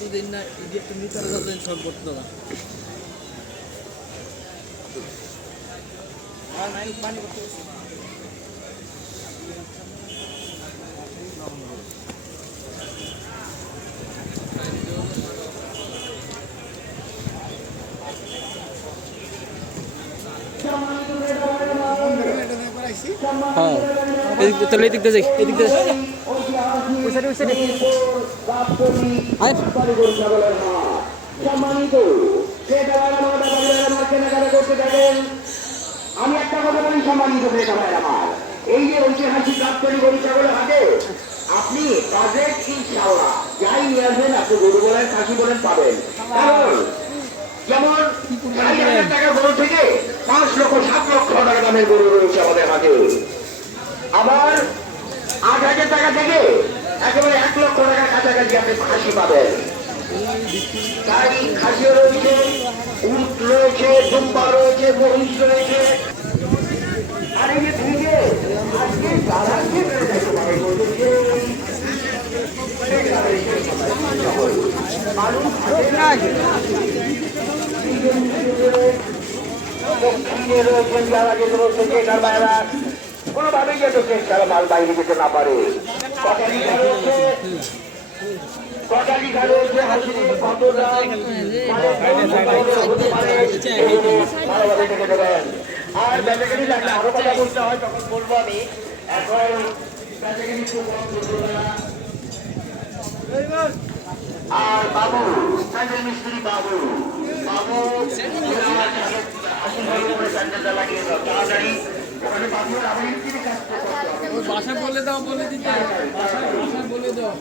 যতদিন না ইডিয়েট নিতে ততদিন সব করতে না হ্যাঁ এদিক তাহলে এদিক দিয়ে যাই এদিক দিয়ে। ওই সাইডে ওই সাইডে সম্মানিত আমি একটা কথা বলি সম্মানিত এই যে ঐতিহাসিক গাবতলি গরু ছাগলের হাটে আপনি বাজেট ইনশাআল্লাহ যাই নিয়ে আসবেন আপনি গরু বলেন খাসি বলেন পাবেন। কারণ যেমন চারি হাজার টাকা গরু থেকে পাঁচ লক্ষ সাত লক্ষ টাকা দামের গরু রয়েছে আমাদের হাটে আবার আট হাজার টাকা থেকে একেবারে এক লক্ষ টাকার কাছাকাছি আপনি খাসি পাবেন। তাই খাসিও রয়েছে, উট রয়েছে, দুম্বা রয়েছে, মহিষ রয়েছে। আর এই যে যে মাল বাইরে যেতে না পারে। কটালিকা আর বেচাকেনি লাগলে আরও কথা বলতে হয় তখন বলব আমি এখন। আর বাবু স্যান্ডেল মিস্ত্রি বাবু বাবু আসুন লাগিয়ে দাও তাড়াতাড়ি ওখানে বাবুর আবার বাসা বলে দাও, বলে দিতে। বাসা বাসা বলে দাও।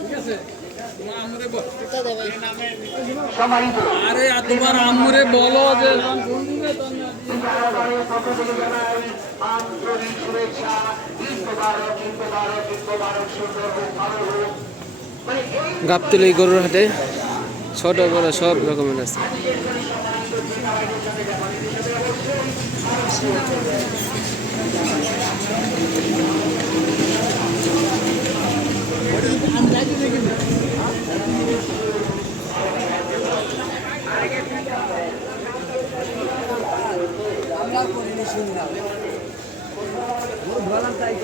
ঠিক আছে? আরে তোমার আমরে বলো যে এই গরুর হাটে ছোট বড় সব রকমের আছে।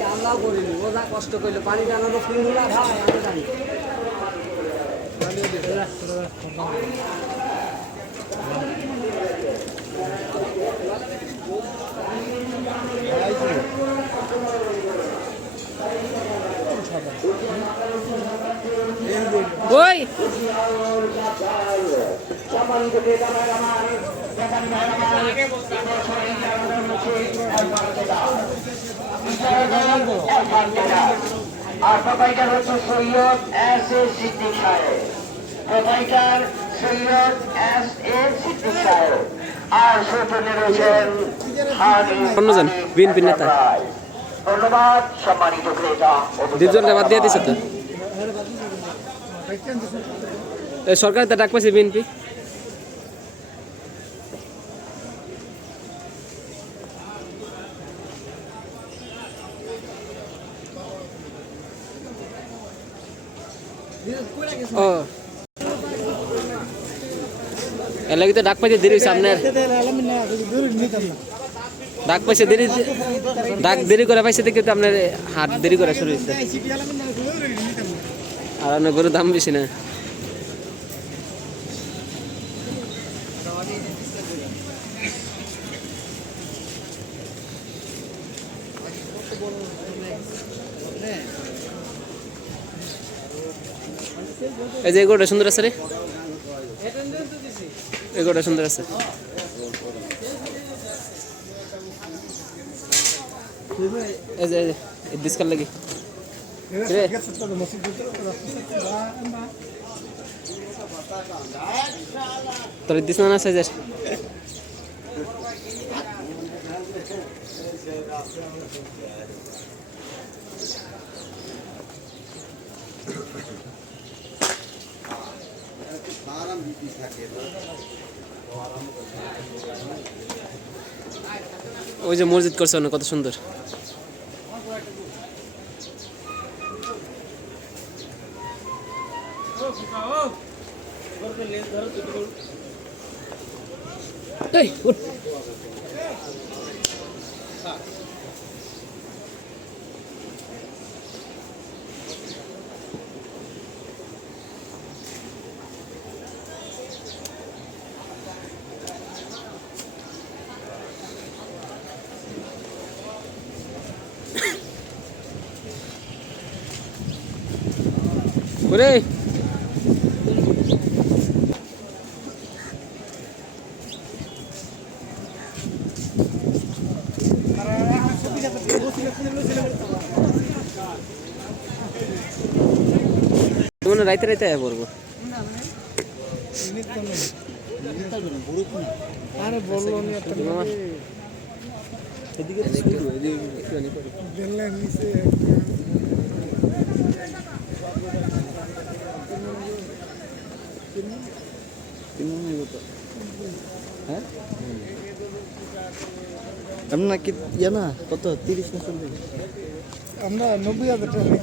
আল্লাহ করিনি ও যা কষ্ট করল পানি টানানো শুনলা ভাই আমি জানি। ওই সম্মানিত ক্রেতা ভাই আমার দোকানি ভাই আমার আর প্রোপাইটার হচ্ছে সৈয়দ এস এ সিদ্দিক সাহেব। Proprietor Syed S A Siddique সাহেব। আর সৌজন্যে রয়েছেন অন্যজন, নেতা। ধন্যবাদ সম্মানিত ক্রেতা দুজনকে বাদ দিয়ে দিছে তো। সরকার তো ডাক পাইছে বিএনপি। ও। এর লাগি তো ডাক পাইছে দেরি হয়েছে আপনার ডাক পাইছে দেরি ডাক দেরি করে পাইছে দেখে তো আপনার হাত দেরি করে শুরু হয়েছে আর আপনার গরুর দাম বেশি না। এই যে এই গরুটা সুন্দর আছে রে। এই গরুটা সুন্দর আছে। এই যে, এই ডিসকাল লাগি। রে। তোর দিস না সারাম বিপি থাকে ওই যে মসজিদ করছে না কত সুন্দর। এই ওরে মনে রাইতে রাইতে আয়া পড়ব। আরে বলল নি এদিকে এদিকে নিচে। হ্যাঁ আপনার কি ইয়ে না কত? তিরিশ না চল্লিশ? আমরা নব্বই হাজার টাকা